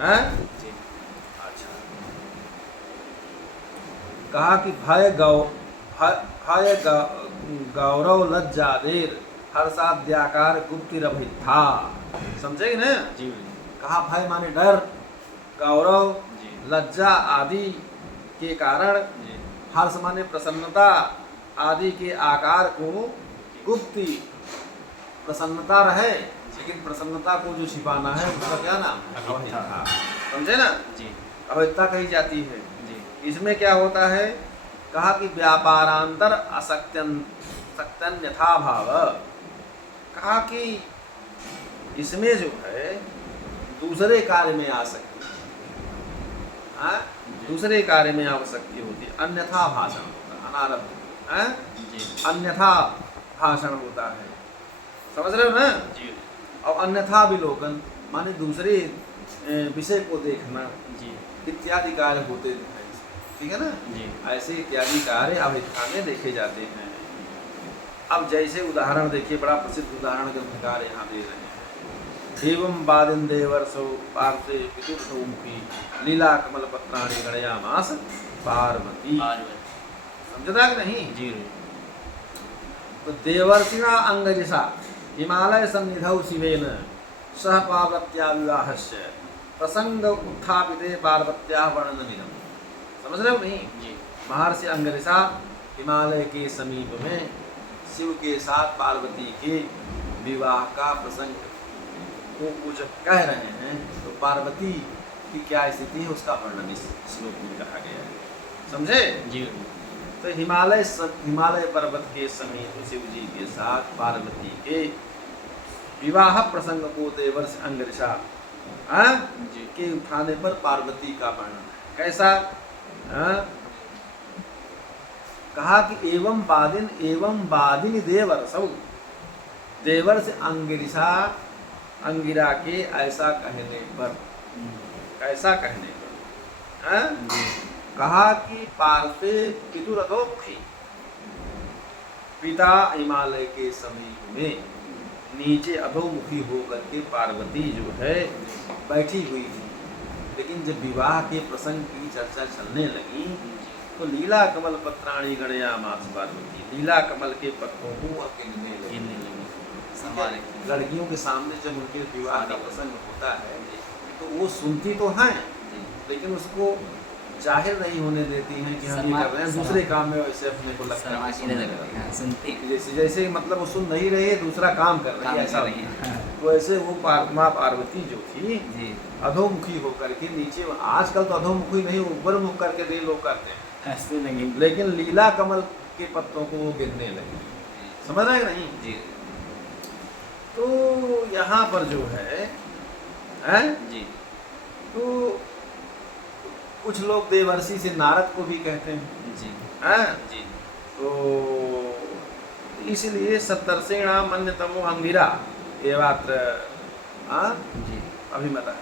हैं? जी। अच्छा, कहा कि भय गौरव लज्जादेर हर्षाद्याकार गुप्तिरभिथा। समझे ना? जी। कहा भय माने डर, गौरव जी। लज्जा आदि के कारण, जी। हर्ष माने प्रसन्नता आदि के आकार को गुप्ति, प्रसन्नता रहे लेकिन प्रसन्नता को जो छिपाना है उसका क्या नाम है? अभिथा। समझे ना? जी। अभिथा कही जाती है। जी। इसमें क्या होता है? कहा कि व्यापारांतर असक्त्यन्यथा भाव। कहा कि इसमें जो है दूसरे कार्य में आसक्ति, दूसरे कार्य में आसक्ति होती है, अन्यथा भाषण होता है, अनारब्ध, जी। अन्यथा भाषण होता है। समझ रहे हो ना? जी। और अन्यथा विलोकन माने दूसरे विषय को देखना जी। इत्यादि कार्य होते हैं। ठीक है ना? जी। ऐसे इत्यादि कार्य अभिथा में देखे जाते हैं। अब जैसे उदाहरण देखिए, बड़ा प्रसिद्ध उदाहरण ग्रंथकार यहाँ दे रहे हैं। एवं बादिन देवर्षो पार्थे पितुर्मुखी लीला कमल पत्राणि गणयामास पार्वती। समझता कि नहीं? जी। तो देवर्षिणा अंगजसा हिमालय सन्निधौ शिवेन सह पार्वत्या विवाहस्य प्रसंग उत्थापिते पार्वत्या वर्णनमिदम्। समझ रहे हो नहीं? जी। महर्षि अंगरिसा हिमालय के समीप में शिव के साथ पार्वती के विवाह का प्रसंग को वो जब कह रहे हैं तो पार्वती की क्या स्थिति है उसका वर्णन इस श्लोक में कहा गया है। समझे? जी। तो हिमालय पर्वत के समीप शिव जी के साथ पार्वती के विवाह प्रसंग को देवर्षि अंगरिसा जी। के उठाने पर पार्वती का वर्णन है। कैसा? कहा कि एवं बादिन देवर्षौ, देवर्षि अंगिरिसा अंगिरा के ऐसा कहने पर, ऐसा कहने पर कहा कि पार्थे पितुरधोमुखी, पिता हिमालय के समीप में नीचे अधोमुखी होकर के पार्वती जो है बैठी हुई थी। लेकिन जब विवाह के प्रसंग की चर्चा चलने लगी तो लीला कमल पत्राणी गणयामास पार्वती, लीला कमल के पत्रों को वह गिनने लगी। लड़कियों के सामने जब उनके विवाह का प्रसंग होता है तो वो सुनती तो हैं लेकिन उसको जाहिर नहीं होने देती हैं कि हम ये कर रहे हैं, दूसरे काम में वैसे अपने को लगता है जैसे मतलब वो सुन नहीं रही है, दूसरा काम कर रही है, ऐसा नहीं है। तो ऐसे वो माँ पार्वती जो थी अधोमुखी होकर के नीचे, आजकल तो अधोमुखी नहीं ऊपर मुख करके दे लोग करते हैं, लेकिन लीला कमल के पत्तों को वो गिरने लगी। समझ रहे नहीं जी? तो यहाँ पर जो है जी, तो कुछ लोग देवर्षि से नारद को भी कहते हैं जी, जी। तो इसलिए सप्तर्षिणाम अन्यतमो अंगिरा एवात्र जी, अभिमता।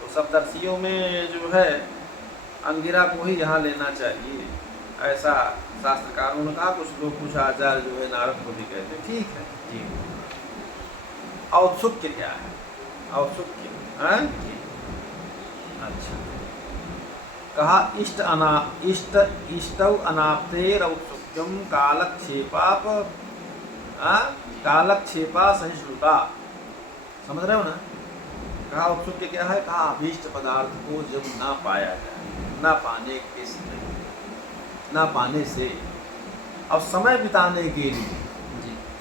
तो सप्तर्षियों में जो है अंगिरा को ही यहाँ लेना चाहिए, ऐसा शास्त्रकारों ने कहा। कुछ लोग कुछ आचार्य जो है नारद को भी कहते हैं। ठीक है जी। औत्सुक्य क्या है? औत्सुक्य अच्छा, कहा इष्टौ अनाप्तेर औत्सुक्यम कालक्षेपा सहिष्णुता। समझ रहे हो ना? कहा औत्सुक्य क्या है? कहा अभीष्ट पदार्थ को जब ना पाया जाए, ना पाने के समय, ना पाने से और समय बिताने के लिए,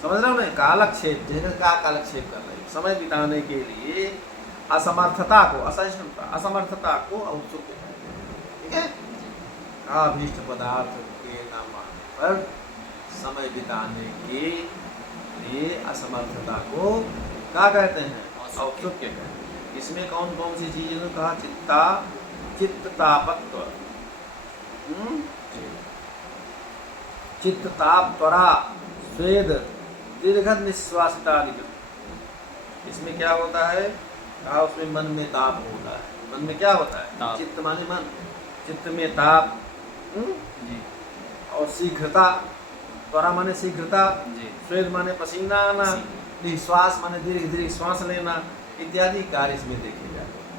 समझ रहे हो ना? कालक्षेप जैसे क्या कालक्षेप कर रहे, समय बिताने के लिए असमर्थता को, असहिष्णुता, असमर्थता को औत्सुक्य कहते हैं। ठीक है? अभीष्ट पदार्थ के न पाने पर समय बिताने के लिए असमर्थता को क्या कहते हैं? औत्सुक्य कहते हैं। इसमें कौन कौन सी चीजें ने कहा? चित्तापत्व, चित्ताप, त्वरा, स्वेद, दीर्घ निश्वासिता। इसमें क्या होता है? कहा उसमें मन में ताप होता है। मन में क्या होता है? चित्त माने मन, चित्त में ताप और शीघ्रता, त्वरा माने शीघ्रता, स्वेद माने पसीना आना, निश्वास माने धीरे धीरे श्वास लेना, इत्यादि कार्य इसमें देखे जाते हैं।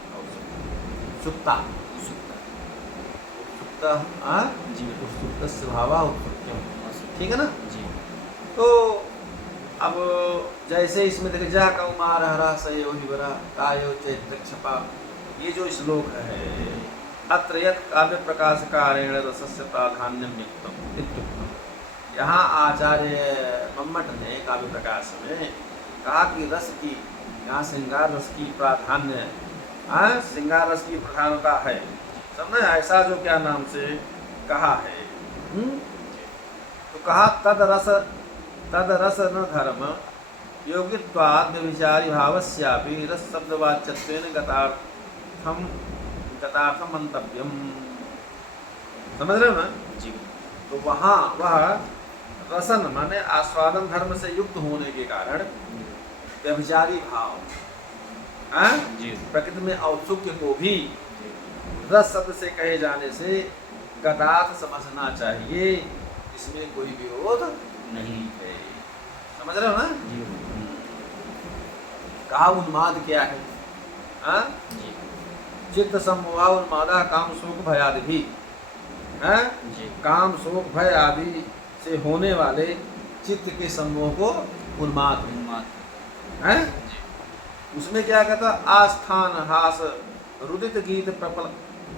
उत्सुकता, उत्सुकता। उत्सुकता, हाँ, जी। उत्सुकता स्वभाव उत्सुक्यम, ठीक है ना। जी। तो अब जैसे इसमें देखिए जा कौमार हरा सयो निवरा कायो चैत्र क्षपा, ये जो श्लोक है, अत्र यत् काव्य प्रकाश कारेण रसस्य प्राधान्यम युक्तम इत्युक्तम। यहाँ आचार्य मम्मट ने काव्य प्रकाश में कहा कि रस की, यहाँ श्रृंगार रस की प्राधान्य, हाँ, श्रृंगार रस की प्रधानता है, समझे, ऐसा जो क्या नाम से कहा है। तो कहा तद रस न धर्म योगित्वाद व्यभिचारी भावस्यापि रस शब्दवाच्यत्वेन गतार्थम मंतव्यम, समझ रहे हो ना। जी। तो वहाँ वह रसन माने आस्वादन धर्म से युक्त होने के कारण व्यभिचारी भाव, हाँ, जी। प्रकृति में औत्सुक्य को भी रस शब्द से कहे जाने से गतार्थ समझना चाहिए, इसमें कोई विरोध नहीं है, समझ रहे हो ना। जी। कहा उन्माद क्या है, हाँ, जी। चित्त सम्मोहा उन्मादा काम शोक भय आदि भी, हाँ, जी। काम शोक भय आदि से होने वाले चित्त के सम्मोह को उन्माद है। जी। उसमें क्या कहता, आस्थान हास रुदित गीत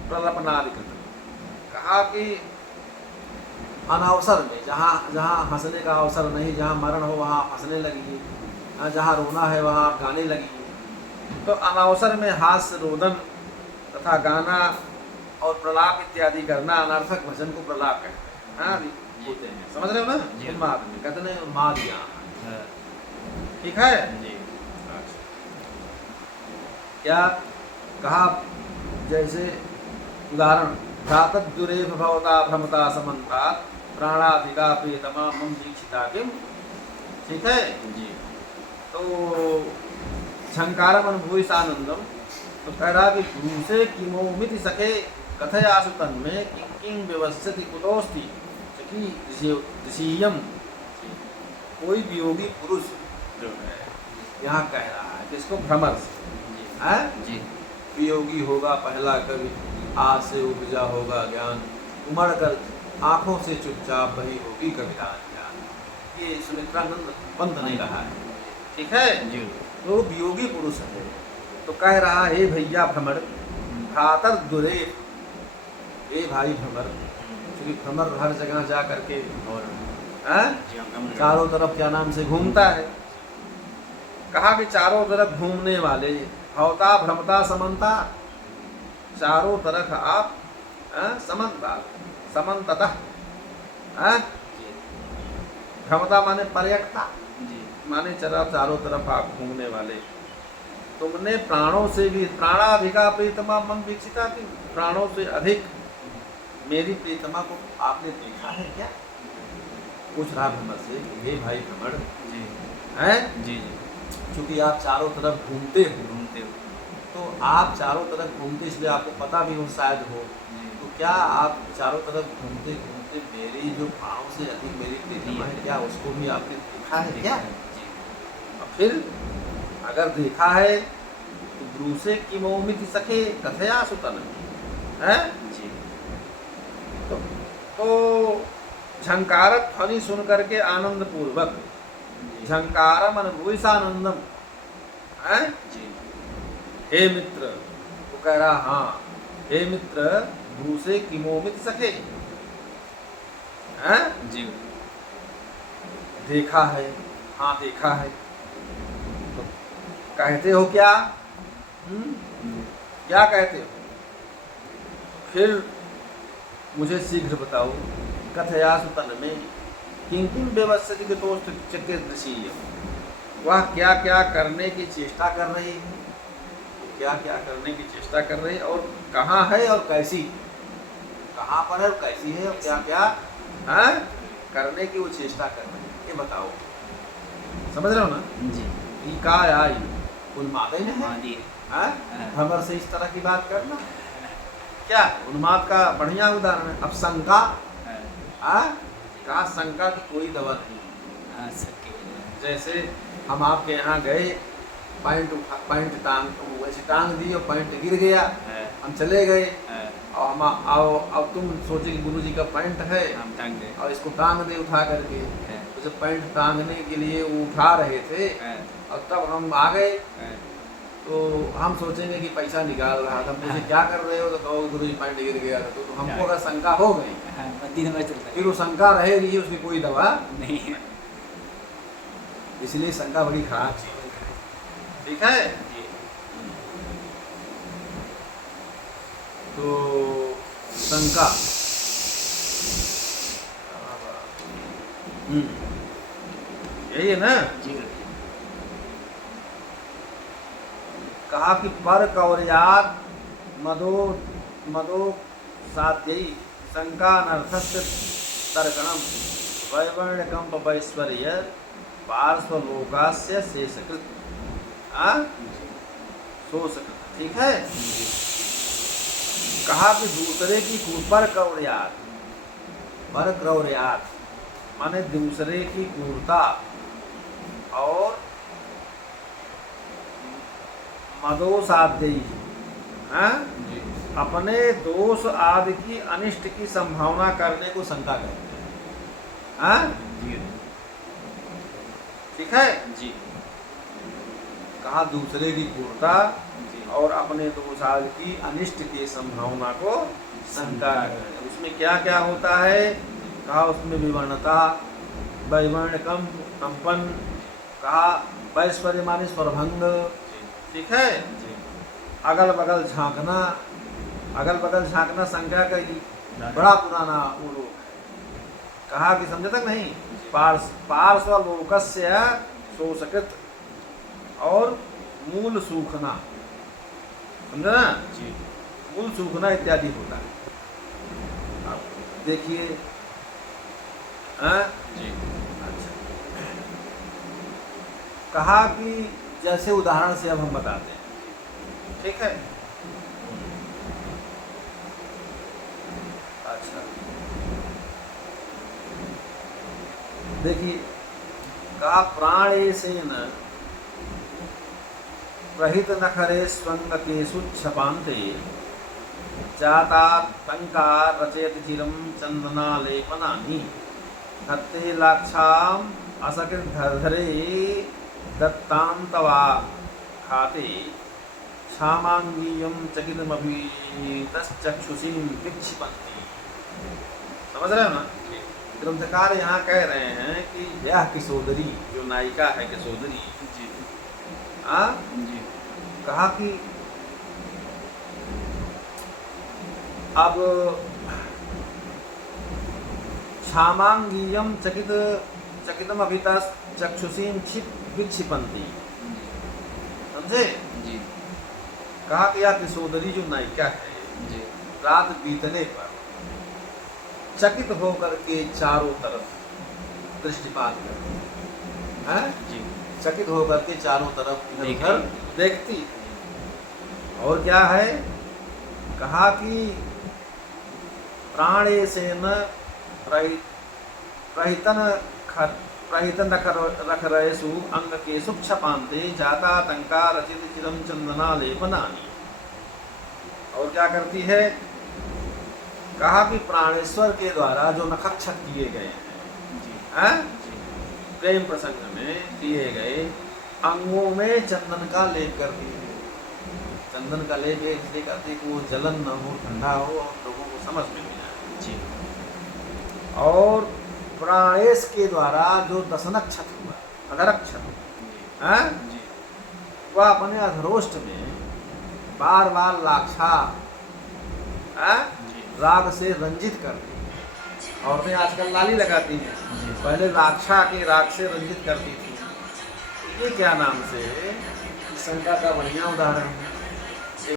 प्रलपनादिकृत, कहा कि अनावसर में, जहाँ जहाँ हंसने का अवसर नहीं, जहाँ मरण हो वहाँ हंसने लगी, जहाँ रोना है वहाँ आप गाने लगी। तो अनावसर में हास्य रोदन तथा गाना और प्रलाप इत्यादि करना, अनर्थक भजन को प्रलाप कहते हैं, हाँ, बोलते हैं, समझ रहे हो ना। जी। उन्माद में कहते हैं उन्माद यहाँ, हाँ। ठीक है। जी। क्या कहा, जैसे उदाहरण, भ्रातक दुरेभ भवता भ्रमता समन्ता प्राणाधिका प्रियतमा मम दीक्षिता किम, ठीक है। जी। तो झंकारम अनुभूष आनंदम, तो कह रहा कि गुरु से किमोमिति सखे कथयासु तन्मे किं किं व्यवस्थिति कुतोस्ति चकी दृशीयम। कोई वियोगी पुरुष जो है यहाँ कह रहा है किसको, भ्रमर से, है, जी। वियोगी होगा पहला कवि, आज से उपजा होगा ज्ञान, उमड़ कर आंखों से चुपचाप बही होगी कविता ज्ञान, ये सुमित्रानंद पंत ने कहा है, ठीक है। जी। तो वियोगी पुरुष है, तो कह रहा है भैया भ्रमर, भ्रातर दुरेव, ए भाई भ्रमर, क्योंकि भ्रमर हर जगह जा करके और चारों तरफ क्या नाम से घूमता है। कहा कि चारों तरफ घूमने वाले, भवता भ्रमता समन्ता, चारों तरफ आप समन्ता समन्ततः, भ्रमता माने पर्यटता, जी। माने चारों तरफ आप घूमने वाले, तुमने प्राणों से भी, प्राणाधिका प्रीतमा मम वीक्षिता थी, प्राणों से अधिक मेरी प्रीतमा को आपने देखा है क्या, पूछ रहा भ्रमर से, हे भाई भ्रमर, जी। हैं, जी। क्योंकि आप चारों तरफ घूमते हो, घूमते हो, तो आप चारों तरफ घूमते इसलिए आपको पता भी हो शायद हो, तो क्या आप चारों तरफ घूमते घूमते मेरी जो प्राणों से अधिक मेरी प्रीतमा है, क्या उसको भी आपने देखा है क्या। जी। और फिर अगर देखा है तो गुरु से किमोमिति सखे कथया सुतन है। जी। तो झंकार ध्वनि सुन करके आनंद पूर्वक, झंकारम अनुभूषानंदम, है, जी। हे मित्र, वो कह रहा, हाँ हे मित्र, गुरु से किमोमित सखे, हैं, जी। देखा है, हाँ देखा है, तो कहते हो क्या, क्या कहते हो, फिर मुझे शीघ्र बताओ। कथयासु तन में किं किं व्यवस्थित चक्र दृश्य, वह क्या क्या करने की चेष्टा कर रही है, क्या क्या करने की चेष्टा कर रही है, और कहाँ है और कैसी, कहाँ पर है और कैसी है, और क्या क्या करने की वो चेष्टा कर रही है, ये बताओ, समझ रहे हो ना। जी। ये का आई उन्माद में है, मादी भ्रमर से इस तरह की बात करना, क्या उन्माद का बढ़िया उदाहरण है। अब शंका, कहा शंका की कोई दवा नहीं, जैसे हम आपके यहाँ गए, पैंट टांग वैसे टांग दी और पैंट गिर गया, हम चले गए हाँ, और हम आओ, अब तुम सोचे कि गुरु जी का पैंट है हम टांग गए। और इसको टांग दे उठा करके। हाँ, तो जब पैंट टांगने के लिए वो उठा रहे थे हाँ, और तब हम आ गए, हाँ, तो हम सोचेंगे कि पैसा निकाल रहा था, मुझे क्या कर रहे हो, तो कहो गुरु जी पैंट गिर गया था। तो हमको अगर शंका हो गई, हाँ, 3 नंबर चलता फिर वो शंका रहेगी ही, उसकी कोई दवा। नहीं है। इसलिए शंका बड़ी खराब चीज है। ठीक है। जी, तो शंका, यही है ना। जी, कहा कि पर कौर्यात मदो मदो साध्यई शंका अनर्थस्य तर्कणम वैवर्ण्यकंप वैश्वर्य पार्श्वलोकास्य शेषकृत शोषकृत। ठीक है। कहा कि दूसरे की पर कौर्यात, पर कौर्यात माने दूसरे की क्रूरता और मदोष आदि, जी, अपने दोष आदि की अनिष्ट की संभावना करने को शंका कहते हैं। जी, ठीक है। जी, कहा दूसरे की क्रूरता जी, और अपने दोष आदि की अनिष्ट की संभावना को शंका कहते हैं। उसमें क्या क्या होता है? कहा उसमें विवर्णता, वैवर्ण्यकम कंपन, कहा वैश्वर्य माने स्वरभंग। ठीक है। जी, अगल बगल झांकना, अगल बगल झांकना संज्ञा का ही बड़ा पुराना वो लोक है। कहा कि समझे तक नहीं, पार्श्वलोकस्य शोषकृत और मूल सूखना, समझे ना, जी, मूल सूखना इत्यादि होता है। अब देखिए, जी, अच्छा, कहा कि जैसे उदाहरण से अब हम बताते हैं। ठीक है। अच्छा, देखिए, कहा प्राणेशेन प्रहित नखरे स्वंग केशु क्षपान्ते जातातंका रचयति चिरं चंदनालेपनानि हत्ते लाक्षाम असकृत धरे दत्तांतवा खाते क्षामांगीयम चकितमभितश्चक्षुषीं विक्षिपन्ति। समझ रहे हो ना? ग्रंथकार यहाँ कह रहे हैं कि यह किशोदरी, जो नायिका है किशोदरी, जी, जी, कहा कि अब क्षामांगीयम चकितम अभितश्चक्षुषीं विक्षिपन्ति। समझे? जी, कहा कि यह किशोदरी जो नायिका है, जी, रात बीतने पर चकित होकर के चारों तरफ दृष्टिपात करती है, जी, चकित होकर के चारों तरफ इधर देखती उधर देखती है। और क्या है? कहा कि प्राणेशेन प्रहितन रखरेषु अंगकेषु क्षपान्ते जातातंका रचित चिरं चंदनालेपनानि। और क्या करती है? कहा कि प्राणेश्वर के द्वारा जो नखक्षत किए गए हैं, प्रेम प्रसंग में किए गए, अंगों में चंदन का लेप करती है। चंदन का लेप इसलिए करती है कि वो जलन न हो, ठंडा हो और लोगों को समझ में भी आए। जी, और प्राणेश के द्वारा जो दशनक्षत हुआ, अधरक्षत, जी, वह अपने अधरोष्ट में बार बार लाक्षा जी, राग से रंजित करती है। औरतें आजकल लाली लगाती हैं, जी, पहले लाक्षा के राग से रंजित करती थी। ये क्या नाम से शंका का बढ़िया उदाहरण है।